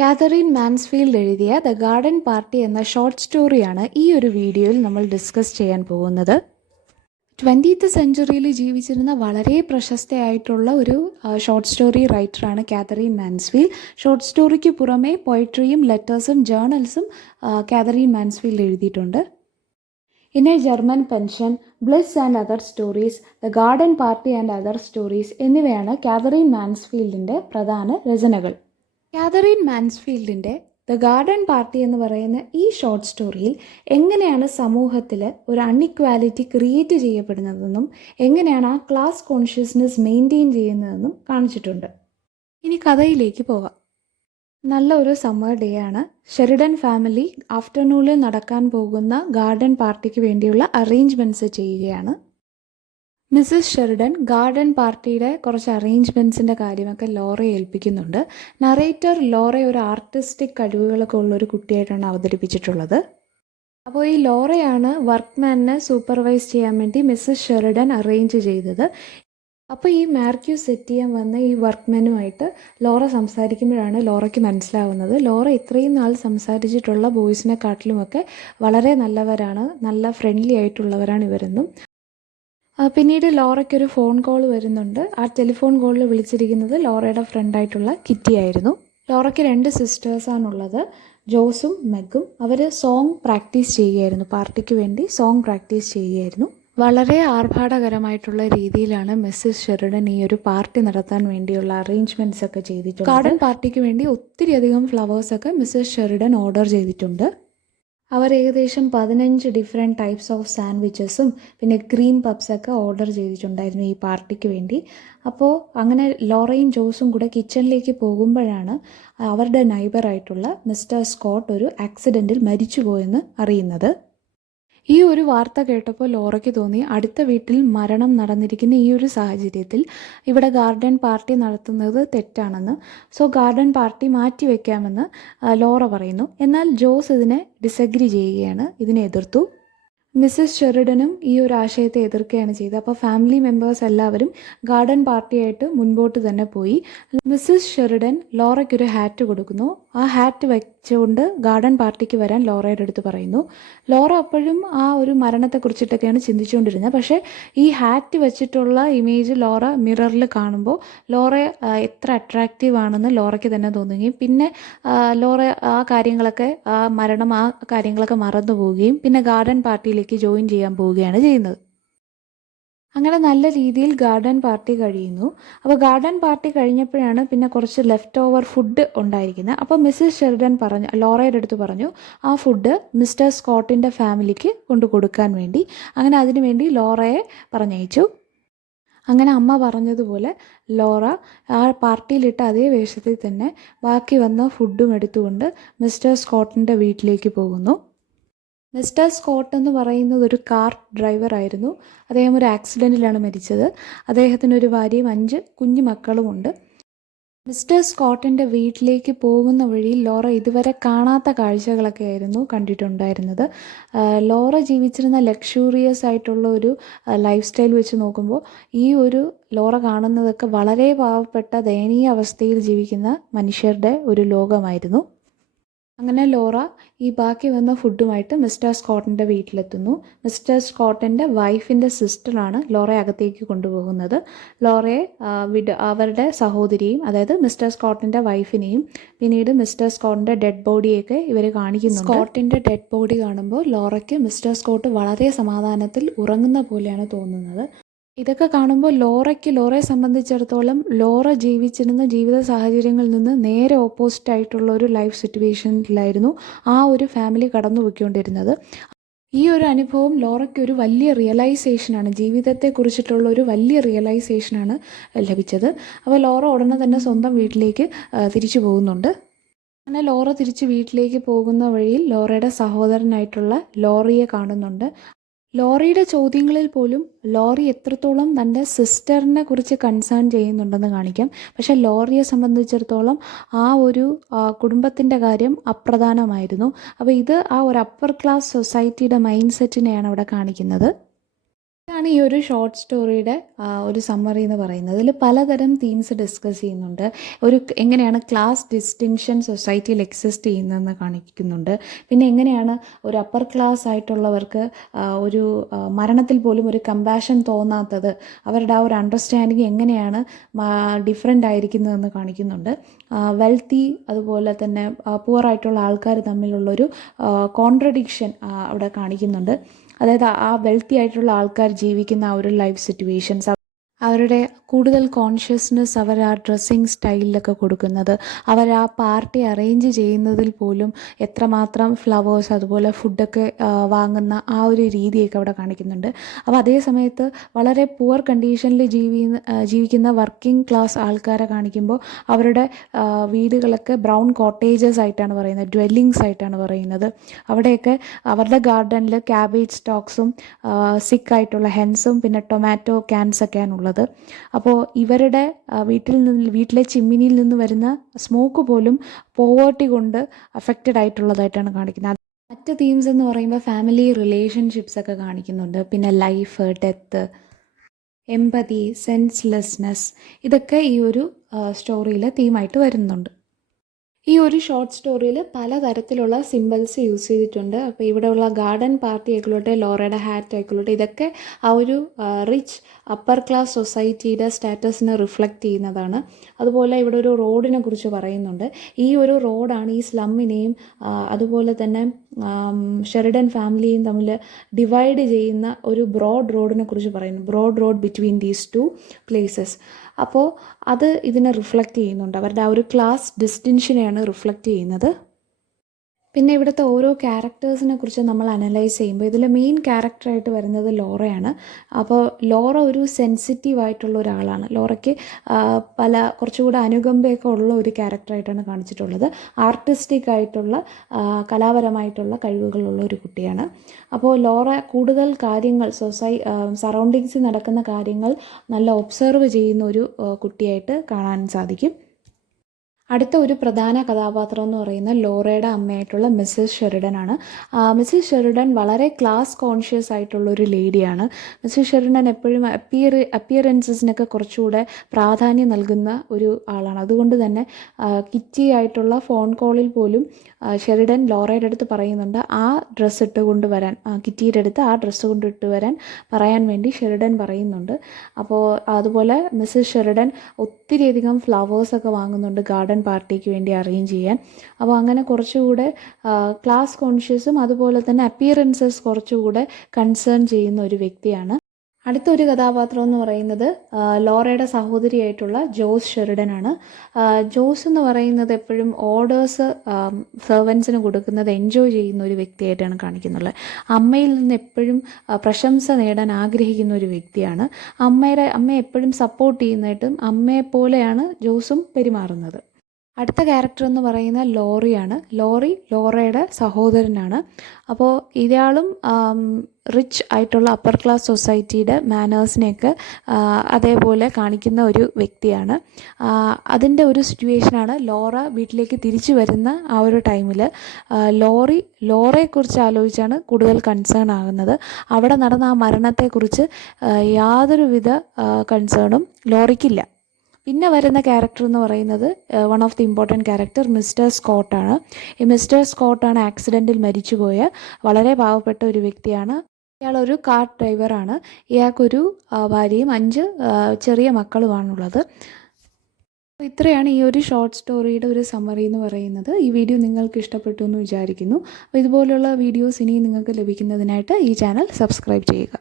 Catherine Mansfield എഴുതിയ the garden party എന്ന short സ്റ്റോറിയാണ് ഈ ഒരു വീഡിയോയിൽ നമ്മൾ ഡിസ്കസ് ചെയ്യാൻ പോകുന്നത്. 20th സെഞ്ച്വറിയിൽ ജീവിച്ചിരുന്ന വളരെ പ്രശസ്തയായിട്ടുള്ള ഒരു ഷോർട്ട് സ്റ്റോറി റൈറ്ററാണ് കാതറിൻ മാൻസ്ഫീൽഡ്. ഷോർട്ട് സ്റ്റോറിക്ക് പുറമെ പോയട്രിയും ലെറ്റേഴ്സും ജേർണൽസും കാതറിൻ മാൻസ്ഫീൽഡ് എഴുതിയിട്ടുണ്ട്. In a German pension, bliss and other stories, the garden party and other stories എന്നിവയാണ് കാതറിൻ മാൻസ്ഫീൽഡിൻ്റെ പ്രധാന രചനകൾ. കാതറിൻ മാൻസ്ഫീൽഡിൻ്റെ ദ ഗാർഡൻ പാർട്ടി എന്ന് പറയുന്ന ഈ ഷോർട്ട് സ്റ്റോറിയിൽ എങ്ങനെയാണ് സമൂഹത്തിൽ ഒരു അൺഇക്വാലിറ്റി ക്രിയേറ്റ് ചെയ്യപ്പെടുന്നതെന്നും എങ്ങനെയാണ് ആ ക്ലാസ് കോൺഷ്യസ്നെസ് മെയിൻറ്റെയിൻ ചെയ്യുന്നതെന്നും കാണിച്ചിട്ടുണ്ട്. ഇനി കഥയിലേക്ക് പോകാം. നല്ല ഒരു സമ്മർ ഡേ ആണ്. ഷെറിഡൻ ഫാമിലി ആഫ്റ്റർനൂണിൽ നടക്കാൻ പോകുന്ന ഗാർഡൻ പാർട്ടിക്ക് വേണ്ടിയുള്ള അറേഞ്ച്മെൻറ്റ്സ് ചെയ്യുകയാണ്. മിസ്സസ് ഷെറിഡൻ ഗാർഡൻ പാർട്ടിയുടെ കുറച്ച് അറേഞ്ച്മെൻറ്റ്സിൻ്റെ കാര്യമൊക്കെ ലോറയെ ഏൽപ്പിക്കുന്നുണ്ട്. നറേറ്റർ ലോറയെ ഒരു ആർട്ടിസ്റ്റിക് കഴിവുകളൊക്കെ ഉള്ളൊരു കുട്ടിയായിട്ടാണ് അവതരിപ്പിച്ചിട്ടുള്ളത്. അപ്പോൾ ഈ ലോറയാണ് വർക്ക്മാനെ സൂപ്പർവൈസ് ചെയ്യാൻ വേണ്ടി മിസ്സസ് ഷെറിഡൻ അറേഞ്ച് ചെയ്തത്. അപ്പോൾ ഈ മാർക്യൂ സെറ്റ് ചെയ്യാൻ വന്ന ഈ വർക്ക്മാനുമായിട്ട് ലോറ സംസാരിക്കുമ്പോഴാണ് ലോറയ്ക്ക് മനസ്സിലാവുന്നത് ലോറ ഇത്രയും നാൾ സംസാരിച്ചിട്ടുള്ള ബോയ്സിനെക്കാട്ടിലുമൊക്കെ വളരെ നല്ലവരാണ്, നല്ല ഫ്രണ്ട്ലി ആയിട്ടുള്ളവരാണ് ഇവരെന്നും. പിന്നീട് ലോറയ്ക്കൊരു ഫോൺ കോൾ വരുന്നുണ്ട്. ആ ടെലിഫോൺ കോളിൽ വിളിച്ചിരിക്കുന്നത് ലോറയുടെ ഫ്രണ്ടായിട്ടുള്ള കിറ്റി ആയിരുന്നു. ലോറയ്ക്ക് 2 സിസ്റ്റേഴ്സാണുള്ളത്, ജോസും മെഗും. അവർ സോങ് പ്രാക്ടീസ് ചെയ്യുകയായിരുന്നു, പാർട്ടിക്ക് വേണ്ടി സോങ് പ്രാക്ടീസ് ചെയ്യുകയായിരുന്നു. വളരെ ആർഭാടകരമായിട്ടുള്ള രീതിയിലാണ് മിസ്സസ് ഷെറിഡൻ ഈ ഒരു പാർട്ടി നടത്താൻ വേണ്ടിയുള്ള അറേഞ്ച്മെൻറ്റ്സ് ഒക്കെ ചെയ്തിട്ടുണ്ട്. ഗാർഡൻ പാർട്ടിക്ക് വേണ്ടി ഒത്തിരിയധികം ഫ്ലവേഴ്സൊക്കെ മിസ്സസ് ഷെറിഡൻ ഓർഡർ ചെയ്തിട്ടുണ്ട്. അവർ ഏകദേശം 15 ഡിഫറെൻറ്റ് ടൈപ്സ് ഓഫ് സാൻഡ്വിച്ചസും പിന്നെ ക്രീം പപ്സൊക്കെ ഓർഡർ ചെയ്തിട്ടുണ്ടായിരുന്നു ഈ പാർട്ടിക്ക് വേണ്ടി. അപ്പോൾ അങ്ങനെ ലോറയും ജോസും കൂടെ കിച്ചണിലേക്ക് പോകുമ്പോഴാണ് അവരുടെ നൈബറായിട്ടുള്ള മിസ്റ്റർ സ്കോട്ട് ഒരു ആക്സിഡൻറ്റിൽ മരിച്ചുപോയെന്ന് അറിയുന്നത്. ഈ ഒരു വാർത്ത കേട്ടപ്പോൾ ലോറയ്ക്ക് തോന്നി അടുത്ത വീട്ടിൽ മരണം നടന്നിരിക്കുന്ന ഈ ഒരു സാഹചര്യത്തിൽ ഇവിടെ ഗാർഡൻ പാർട്ടി നടത്തുന്നത് തെറ്റാണെന്ന്. സോ ഗാർഡൻ പാർട്ടി മാറ്റി വയ്ക്കാമെന്ന് ലോറ പറയുന്നു. എന്നാൽ ജോസ് ഇതിനെ ഡിസഗ്രി ചെയ്യുകയാണ്, ഇതിനെ എതിർത്തു. മിസ്സസ് ഷെറിഡനും ഈ ഒരു ആശയത്തെ എതിർക്കുകയാണ് ചെയ്തത്. അപ്പോൾ ഫാമിലി മെമ്പേഴ്സ് എല്ലാവരും ഗാർഡൻ പാർട്ടിയായിട്ട് മുൻപോട്ട് തന്നെ പോയി. മിസ്സസ് ഷെറിഡൻ ലോറയ്ക്കൊരു ഹാറ്റ് കൊടുക്കുന്നു. ആ ഹാറ്റ് വെച്ചുകൊണ്ട് ഗാർഡൻ പാർട്ടിക്ക് വരാൻ ലോറയുടെ അടുത്ത് പറയുന്നു. ലോറ അപ്പോഴും ആ ഒരു മരണത്തെക്കുറിച്ചിട്ടൊക്കെയാണ് ചിന്തിച്ചുകൊണ്ടിരുന്നത്. പക്ഷേ ഈ ഹാറ്റ് വെച്ചിട്ടുള്ള ഇമേജ് ലോറ മിററിൽ കാണുമ്പോൾ ലോറ എത്ര അട്രാക്റ്റീവ് ആണെന്ന് ലോറയ്ക്ക് തന്നെ തോന്നുകയും പിന്നെ ലോറ ആ കാര്യങ്ങളൊക്കെ മറന്നു പോവുകയും പിന്നെ ഗാർഡൻ പാർട്ടിയിലേക്ക് ജോയിൻ ചെയ്യാൻ പോവുകയാണ് ചെയ്യുന്നത്. അങ്ങനെ നല്ല രീതിയിൽ ഗാർഡൻ പാർട്ടി കഴിയുന്നു. അപ്പോൾ ഗാർഡൻ പാർട്ടി കഴിഞ്ഞപ്പോഴാണ് പിന്നെ കുറച്ച് ലെഫ്റ്റ് ഓവർ ഫുഡ് ഉണ്ടായിരിക്കുന്നത്. അപ്പോൾ മിസ്സസ് ഷെറിഡൻ ലോറയുടെ അടുത്ത് പറഞ്ഞു ആ ഫുഡ് മിസ്റ്റർ സ്കോട്ടിൻ്റെ ഫാമിലിക്ക് കൊണ്ടു കൊടുക്കാൻ വേണ്ടി. അങ്ങനെ അതിനുവേണ്ടി ലോറയെ പറഞ്ഞയച്ചു. അങ്ങനെ അമ്മ പറഞ്ഞതുപോലെ ലോറ ആ പാർട്ടിയിലിട്ട അതേ വേഷത്തിൽ തന്നെ ബാക്കി വന്ന ഫുഡും എടുത്തുകൊണ്ട് മിസ്റ്റർ സ്കോട്ടിൻ്റെ വീട്ടിലേക്ക് പോകുന്നു. മിസ്റ്റർ സ്കോട്ട് എന്ന് പറയുന്നത് ഒരു കാർ ഡ്രൈവറായിരുന്നു. അദ്ദേഹം ഒരു ആക്സിഡൻറ്റിലാണ് മരിച്ചത്. അദ്ദേഹത്തിനൊരു ഭാര്യയും 5 കുഞ്ഞു മക്കളുമുണ്ട്. മിസ്റ്റർ സ്കോട്ടിൻ്റെ വീട്ടിലേക്ക് പോകുന്ന വഴിയിൽ ലോറ ഇതുവരെ കാണാത്ത കാഴ്ചകളൊക്കെ ആയിരുന്നു കണ്ടിട്ടുണ്ടായിരുന്നത്. ലോറ ജീവിച്ചിരുന്ന ലക്ഷൂറിയസ് ആയിട്ടുള്ള ഒരു ലൈഫ് സ്റ്റൈൽ വെച്ച് നോക്കുമ്പോൾ ഈ ഒരു ലോറ കാണുന്നതൊക്കെ വളരെ പാവപ്പെട്ട ദയനീയ അവസ്ഥയിൽ ജീവിക്കുന്ന മനുഷ്യരുടെ ഒരു ലോകമായിരുന്നു. അങ്ങനെ ലോറ ഈ ബാക്കി വന്ന ഫുഡുമായിട്ട് മിസ്റ്റർ സ്കോട്ടിൻ്റെ വീട്ടിലെത്തുന്നു. മിസ്റ്റർ സ്കോട്ടിൻ്റെ വൈഫിൻ്റെ സിസ്റ്ററാണ് ലോറയെ അകത്തേക്ക് കൊണ്ടുപോകുന്നത്. ലോറയെ അവരുടെ സഹോദരിയും അതായത് മിസ്റ്റർ സ്കോട്ടിൻ്റെ വൈഫിനെയും പിന്നീട് മിസ്റ്റർ സ്കോട്ടിൻ്റെ ഡെഡ് ബോഡിയൊക്കെ ഇവർ കാണിക്കുന്നു. സ്കോട്ടിൻ്റെ ഡെഡ് ബോഡി കാണുമ്പോൾ ലോറയ്ക്ക് മിസ്റ്റർ സ്കോട്ട് വളരെ സമാധാനത്തിൽ ഉറങ്ങുന്ന പോലെയാണ് തോന്നുന്നത്. ഇതൊക്കെ കാണുമ്പോൾ ലോറയെ സംബന്ധിച്ചിടത്തോളം ലോറ ജീവിച്ചിരുന്ന ജീവിത സാഹചര്യങ്ങളിൽ നിന്ന് നേരെ ഓപ്പോസിറ്റ് ആയിട്ടുള്ള ഒരു ലൈഫ് സിറ്റുവേഷനിലായിരുന്നു ആ ഒരു ഫാമിലി കടന്നു പോയിക്കൊണ്ടിരുന്നത്. ഈ ഒരു അനുഭവം ലോറയ്ക്ക് ഒരു വലിയ റിയലൈസേഷനാണ്, ജീവിതത്തെക്കുറിച്ചിട്ടുള്ള ഒരു വലിയ റിയലൈസേഷനാണ് ലഭിച്ചത്. അപ്പോൾ ലോറ ഉടനെ തന്നെ സ്വന്തം വീട്ടിലേക്ക് തിരിച്ചു പോകുന്നുണ്ട്. അങ്ങനെ ലോറ തിരിച്ച് വീട്ടിലേക്ക് പോകുന്ന വഴിയിൽ ലോറയുടെ സഹോദരനായിട്ടുള്ള ലോറിയെ കാണുന്നുണ്ട്. ലോറിയുടെ ചോദ്യങ്ങളിൽ പോലും ലോറി എത്രത്തോളം തൻ്റെ സിസ്റ്ററിനെ കുറിച്ച് കൺസേൺ ചെയ്യുന്നുണ്ടെന്ന് കാണിക്കാം. പക്ഷേ ലോറിയെ സംബന്ധിച്ചിടത്തോളം ആ ഒരു കുടുംബത്തിൻ്റെ കാര്യം അപ്രധാനമായിരുന്നു. അപ്പോൾ ഇത് ആ ഒരു അപ്പർ ക്ലാസ് സൊസൈറ്റിയുടെ മൈൻഡ് സെറ്റിനെയാണ് ഇവിടെ കാണിക്കുന്നത്. ഇതാണ് ഈ ഒരു ഷോർട്ട് സ്റ്റോറിയുടെ ഒരു സമ്മറി എന്ന് പറയുന്നത്. ഇതിൽ പലതരം തീംസ് ഡിസ്കസ് ചെയ്യുന്നുണ്ട്. എങ്ങനെയാണ് ക്ലാസ് ഡിസ്റ്റിങ്ഷൻ സൊസൈറ്റിയിൽ എക്സിസ്റ്റ് ചെയ്യുന്നതെന്ന് കാണിക്കുന്നുണ്ട്. പിന്നെ എങ്ങനെയാണ് ഒരു അപ്പർ ക്ലാസ് ആയിട്ടുള്ളവർക്ക് ഒരു മരണത്തിൽ പോലും ഒരു കമ്പാഷൻ തോന്നാത്തത്, അവരുടെ ആ ഒരു അണ്ടർസ്റ്റാൻഡിങ് എങ്ങനെയാണ് ഡിഫറെൻ്റ് ആയിരിക്കുന്നതെന്ന് കാണിക്കുന്നുണ്ട്. വെൽത്തി അതുപോലെ തന്നെ പുവർ ആയിട്ടുള്ള ആൾക്കാർ തമ്മിലുള്ളൊരു കോൺട്രഡിക്ഷൻ അവിടെ കാണിക്കുന്നുണ്ട്. അതായത് ആ വെൽത്തി ആയിട്ടുള്ള ആൾക്കാർ ജീവിക്കുന്ന ആ ഒരു ലൈഫ് സിറ്റുവേഷൻസ്, അവരുടെ കൂടുതൽ കോൺഷ്യസ്നെസ് അവർ ആ ഡ്രസ്സിങ് സ്റ്റൈലിലൊക്കെ കൊടുക്കുന്നത്, അവർ ആ പാർട്ടി അറേഞ്ച് ചെയ്യുന്നതിൽ പോലും എത്രമാത്രം ഫ്ലവേഴ്സ് അതുപോലെ ഫുഡൊക്കെ വാങ്ങുന്ന ആ ഒരു രീതിയൊക്കെ അവിടെ കാണിക്കുന്നുണ്ട്. അപ്പോൾ അതേ സമയത്ത് വളരെ പുവർ കണ്ടീഷനിൽ ജീവിക്കുന്ന വർക്കിംഗ് ക്ലാസ് ആൾക്കാരെ കാണിക്കുമ്പോൾ അവരുടെ വീടുകളൊക്കെ ബ്രൗൺ കോട്ടേജസ് ആയിട്ടാണ് പറയുന്നത്, ഡ്വെല്ലിങ്സ് ആയിട്ടാണ് പറയുന്നത്. അവിടെയൊക്കെ അവരുടെ ഗാർഡനിൽ ക്യാബേജ് സ്റ്റോക്സും സിക്കായിട്ടുള്ള ഹെൻസും പിന്നെ ടൊമാറ്റോ ക്യാൻസൊക്കെയാണ് ഉള്ളത്. അപ്പോൾ ഇവരുടെ വീട്ടിലെ ചിമ്മിനിയിൽ നിന്ന് വരുന്ന സ്മോക്ക് പോലും പോവേർട്ടി കൊണ്ട് അഫക്റ്റഡ് ആയിട്ടുള്ളതായിട്ടാണ് കാണിക്കുന്നത്. മറ്റ് തീംസ് എന്ന് പറയുമ്പോൾ ഫാമിലി റിലേഷൻഷിപ്സ് ഒക്കെ കാണിക്കുന്നുണ്ട്. പിന്നെ ലൈഫ്, ഡെത്ത്, എമ്പതി, സെൻസ്ലെസ്നെസ്, ഇതൊക്കെ ഈ ഒരു സ്റ്റോറിയിൽ തീമായിട്ട് വരുന്നുണ്ട്. ഈ ഒരു ഷോർട്ട് സ്റ്റോറിയിൽ പലതരത്തിലുള്ള സിമ്പിൾസ് യൂസ് ചെയ്തിട്ടുണ്ട്. അപ്പോൾ ഇവിടെയുള്ള ഗാർഡൻ പാർട്ടി ആയിക്കോട്ടെ, ലോറയുടെ ഹാറ്റ് ആയിക്കോട്ടെ, ഇതൊക്കെ ആ ഒരു റിച്ച് അപ്പർ ക്ലാസ് സൊസൈറ്റിയുടെ സ്റ്റാറ്റസിനെ റിഫ്ലക്റ്റ് ചെയ്യുന്നതാണ്. അതുപോലെ ഇവിടെ ഒരു റോഡിനെ കുറിച്ച് പറയുന്നുണ്ട്. ഈ ഒരു റോഡാണ് ഈ സ്ലമ്മിനെയും അതുപോലെ തന്നെ ഷെറിഡൻ ഫാമിലിയും തമ്മിൽ ഡിവൈഡ് ചെയ്യുന്ന ഒരു ബ്രോഡ് റോഡിനെ കുറിച്ച് പറയുന്നു. Broad road between these two places. അപ്പോൾ അത് ഇതിനെ റിഫ്ലക്റ്റ് ചെയ്യുന്നുണ്ട്. അവരുടെ ആ ഒരു ക്ലാസ് ഡിസ്റ്റിൻഷനെയാണ് റിഫ്ലക്റ്റ് ചെയ്യുന്നത്. പിന്നെ ഇവിടുത്തെ ഓരോ ക്യാരക്ടേഴ്സിനെ കുറിച്ച് നമ്മൾ അനലൈസ് ചെയ്യുമ്പോൾ ഇതിൽ മെയിൻ ക്യാരക്ടറായിട്ട് വരുന്നത് ലോറയാണ്. അപ്പോൾ ലോറ ഒരു സെൻസിറ്റീവ് ആയിട്ടുള്ള ഒരാളാണ്. ലോറയ്ക്ക് കുറച്ചുകൂടെ അനുകമ്പയൊക്കെ ഉള്ള ഒരു ക്യാരക്ടറായിട്ടാണ് കാണിച്ചിട്ടുള്ളത്. ആർട്ടിസ്റ്റിക് ആയിട്ടുള്ള കലാപരമായിട്ടുള്ള കഴിവുകളുള്ള ഒരു കുട്ടിയാണ്. അപ്പോൾ ലോറ കൂടുതൽ കാര്യങ്ങൾ സറൗണ്ടിങ്സിൽ നടക്കുന്ന കാര്യങ്ങൾ നല്ല ഒബ്സർവ് ചെയ്യുന്ന ഒരു കുട്ടിയായിട്ട് കാണാൻ സാധിക്കും. അടുത്ത ഒരു പ്രധാന കഥാപാത്രം എന്ന് പറയുന്ന ലോറയുടെ അമ്മയായിട്ടുള്ള മിസ്സസ് ഷെറിഡൻ ആണ്. മിസ്സസ് ഷെറിഡൻ വളരെ ക്ലാസ് കോൺഷ്യസ് ആയിട്ടുള്ള ഒരു ലേഡിയാണ്. മിസ്സസ് ഷെറിഡൻ എപ്പോഴും അപ്പിയറൻസസിനൊക്കെ കുറച്ചുകൂടെ പ്രാധാന്യം നൽകുന്ന ഒരു ആളാണ്. അതുകൊണ്ട് തന്നെ കിറ്റി ആയിട്ടുള്ള ഫോൺ കോളിൽ പോലും ഷെറിഡൻ ലോറയുടെ അടുത്ത് പറയുന്നുണ്ട് ആ ഡ്രസ്സ് ഇട്ട് കൊണ്ടുവരാൻ, കിറ്റിയുടെ അടുത്ത് ആ ഡ്രസ്സ് കൊണ്ടിട്ട് വരാൻ പറയാൻ വേണ്ടി ഷെറിഡൻ പറയുന്നുണ്ട്. അപ്പോൾ അതുപോലെ മിസ്സസ് ഷെറിഡൻ ഒത്തിരിയധികം ഫ്ലവേഴ്സൊക്കെ വാങ്ങുന്നുണ്ട് ഗാർഡൻ പാർട്ടിക്ക് വേണ്ടി അറേഞ്ച് ചെയ്യാൻ. അപ്പോൾ അങ്ങനെ കുറച്ചുകൂടെ ക്ലാസ് കോൺഷ്യസും അതുപോലെ തന്നെ അപ്പിയറൻസസ് കുറച്ചുകൂടെ കൺസേൺ ചെയ്യുന്ന ഒരു വ്യക്തിയാണ്. അടുത്തൊരു കഥാപാത്രം എന്ന് പറയുന്നത് ലോറയുടെ സഹോദരിയായിട്ടുള്ള ജോസ് ഷെറിഡൻ ആണ്. ജോസ് എന്ന് പറയുന്നത് എപ്പോഴും ഓർഡേഴ്സ് സെർവൻസിന് കൊടുക്കുന്നത് എൻജോയ് ചെയ്യുന്ന ഒരു വ്യക്തിയായിട്ടാണ് കാണിക്കുന്നുള്ളത്. അമ്മയിൽ നിന്ന് എപ്പോഴും പ്രശംസ നേടാൻ ആഗ്രഹിക്കുന്ന ഒരു വ്യക്തിയാണ്. അമ്മയെ എപ്പോഴും സപ്പോർട്ട് ചെയ്യുന്നതായിട്ടും അമ്മയെപ്പോലെയാണ് ജോസും പെരുമാറുന്നത്. അടുത്ത ക്യാരക്ടർ എന്ന് പറയുന്ന ലോറിയാണ്. ലോറയുടെ സഹോദരനാണ്. അപ്പോൾ ഇയാളും റിച്ച് ആയിട്ടുള്ള അപ്പർ ക്ലാസ് സൊസൈറ്റിയുടെ മാനേഴ്സിനെയൊക്കെ അതേപോലെ കാണിക്കുന്ന ഒരു വ്യക്തിയാണ്. അതിൻ്റെ ഒരു സിറ്റുവേഷനാണ് ലോറ വീട്ടിലേക്ക് തിരിച്ചു വരുന്ന ആ ഒരു ടൈമിൽ ലോറയെക്കുറിച്ച് ആലോചിച്ചാണ് കൂടുതൽ കൺസേൺ ആകുന്നത്. അവിടെ നടന്ന ആ മരണത്തെക്കുറിച്ച് യാതൊരുവിധ കൺസേണും ലോറയ്ക്കില്ല. പിന്നെ വരുന്ന ക്യാരക്ടർ എന്ന് പറയുന്നത് one of the important character mister സ്കോട്ടാണ്. ഈ മിസ്റ്റർ സ്കോട്ടാണ് ആക്സിഡൻറ്റിൽ മരിച്ചുപോയ വളരെ പാവപ്പെട്ട ഒരു വ്യക്തിയാണ്. ഇയാളൊരു കാർ ഡ്രൈവറാണ്. ഇയാൾക്കൊരു ഭാര്യയും 5 ചെറിയ മക്കളുമാണുള്ളത്. ഇത്രയാണ് ഈ ഒരു ഷോർട്ട് സ്റ്റോറിയുടെ ഒരു സമ്മറി എന്ന് പറയുന്നത്. ഈ വീഡിയോ നിങ്ങൾക്ക് ഇഷ്ടപ്പെട്ടു എന്ന് വിചാരിക്കുന്നു. അപ്പോൾ ഇതുപോലുള്ള വീഡിയോസ് ഇനിയും നിങ്ങൾക്ക് ലഭിക്കുന്നതിനായിട്ട് ഈ ചാനൽ സബ്സ്ക്രൈബ് ചെയ്യുക.